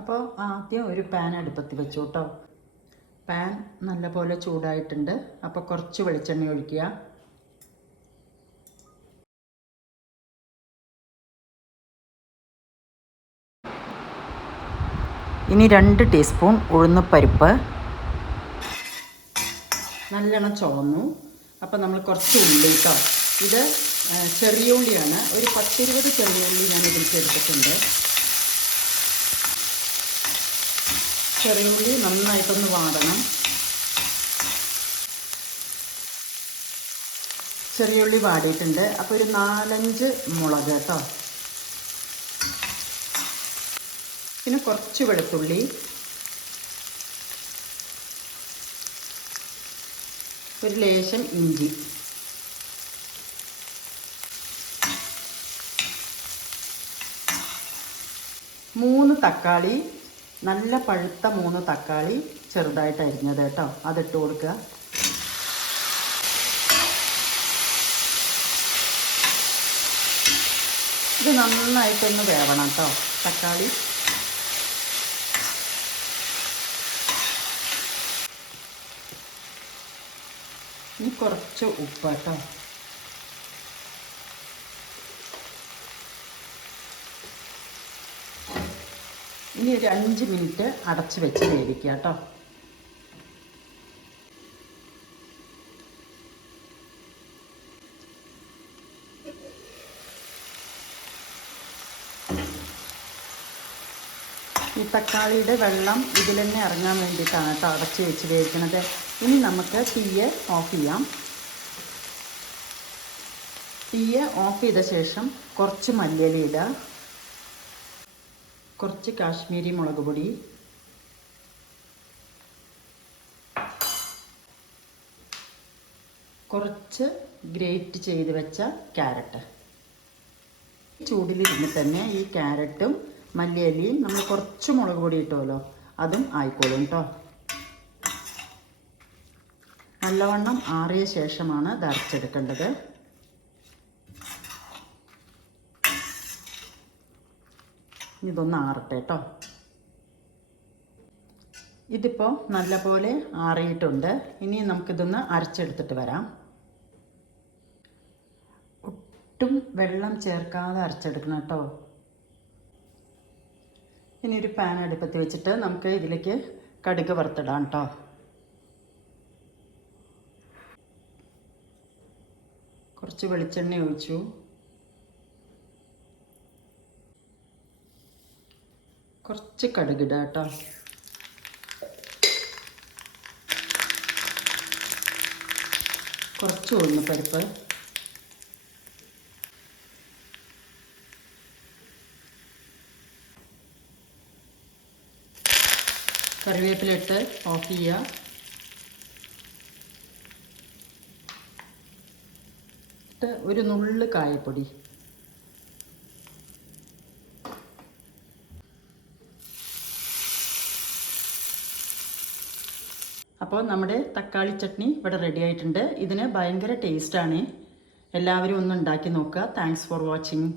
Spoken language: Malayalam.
അപ്പോൾ ആദ്യം ഒരു പാൻ അടുപ്പത്ത് വെച്ചു കേട്ടോ. പാൻ നല്ലപോലെ ചൂടായിട്ടുണ്ട്. അപ്പോൾ കുറച്ച് വെളിച്ചെണ്ണ ഒഴിക്കുക. ഇനി 2 ടീസ്പൂൺ ഉഴുന്നുപരിപ്പ്. നല്ലോണം ചുവന്നു. അപ്പോൾ നമ്മൾ കുറച്ച് ഉള്ളി കേട്ടോ. ഇത് ചെറിയ ഉള്ളിയാണ്. ഒരു 10-20 ചെറിയ ഉള്ളി ഞാൻ ഇതിലേക്ക് എടുത്തിട്ടുണ്ട്. ചെറിയ ഉള്ളി നന്നായിട്ടൊന്ന് വാടണം. ചെറിയ ഉള്ളി വാടിയിട്ടുണ്ട്. അപ്പോൾ ഒരു 4-5 മുളക് കേട്ടോ. പിന്നെ കുറച്ച് വെളുത്തുള്ളി, ഒരു ലേശം ഇഞ്ചി, മൂന്ന് തക്കാളി, നല്ല പഴുത്ത 3 തക്കാളി ചെറുതായിട്ട് അരിഞ്ഞത് കേട്ടോ. അതിട്ട് കൊടുക്കുക. ഇത് നന്നായിട്ടൊന്ന് വേവണം കേട്ടോ തക്കാളി. ഇനി കുറച്ച് ഉപ്പ് കേട്ടോ. ഇനി ഒരു 5 മിനിറ്റ് അടച്ച് വെച്ച് വേവിക്കുക കേട്ടോ. ഈ തക്കാളിയുടെ വെള്ളം ഇതിൽ തന്നെ ഇറങ്ങാൻ വേണ്ടിയിട്ടാണ് കേട്ടോ അടച്ച് വെച്ച് വേവിക്കുന്നത്. ഇനി നമുക്ക് തീയെ ഓഫ് ചെയ്യാം. തീയെ ഓഫ് ചെയ്ത ശേഷം കുറച്ച് മല്ലിയില ഇടുക, കുറച്ച് കാശ്മീരി മുളക് പൊടി, കുറച്ച് ഗ്രേറ്റ് ചെയ്ത് വെച്ച ക്യാരറ്റ്. ചൂടിലിരുന്ന് തന്നെ ഈ ക്യാരറ്റും മല്ലിയിലയും നമ്മൾ കുറച്ച് മുളക് പൊടി ഇട്ടുമല്ലോ, അതും ആയിക്കോളും കേട്ടോ. നല്ലവണ്ണം ആറിയ ശേഷമാണ് ഇത് അരച്ചെടുക്കേണ്ടത്. ഇതൊന്ന് ആറട്ടെ കേട്ടോ. ഇതിപ്പോൾ നല്ലപോലെ ആറിയിട്ടുണ്ട്. ഇനി നമുക്കിതൊന്ന് അരച്ചെടുത്തിട്ട് വരാം. ഒട്ടും വെള്ളം ചേർക്കാതെ അരച്ചെടുക്കണം കേട്ടോ. ഇനി ഒരു പാൻ അടുപ്പത്ത് വെച്ചിട്ട് നമുക്ക് ഇതിലേക്ക് കടുക് വറുത്തിടാം കേട്ടോ. കുറച്ച് വെളിച്ചെണ്ണ ഒഴിച്ചു. കുറച്ച് കടുകിടുക കേട്ടോ. കുറച്ച് ഉഴുന്നുപരിപ്പ്, കറിവേപ്പിലിട്ട് ഓഫ് ചെയ്യുക. ഒരു നുള്ള് കായപ്പൊടി, അപ്പോൾ നമ്മുടെ തക്കാളി ചട്നി ഇവിടെ റെഡി ആയിട്ടുണ്ട്. ഇതിന് ഭയങ്കര ടേസ്റ്റാണ്. എല്ലാവരും ഒന്ന് ഉണ്ടാക്കി നോക്കുക. Thanks for watching.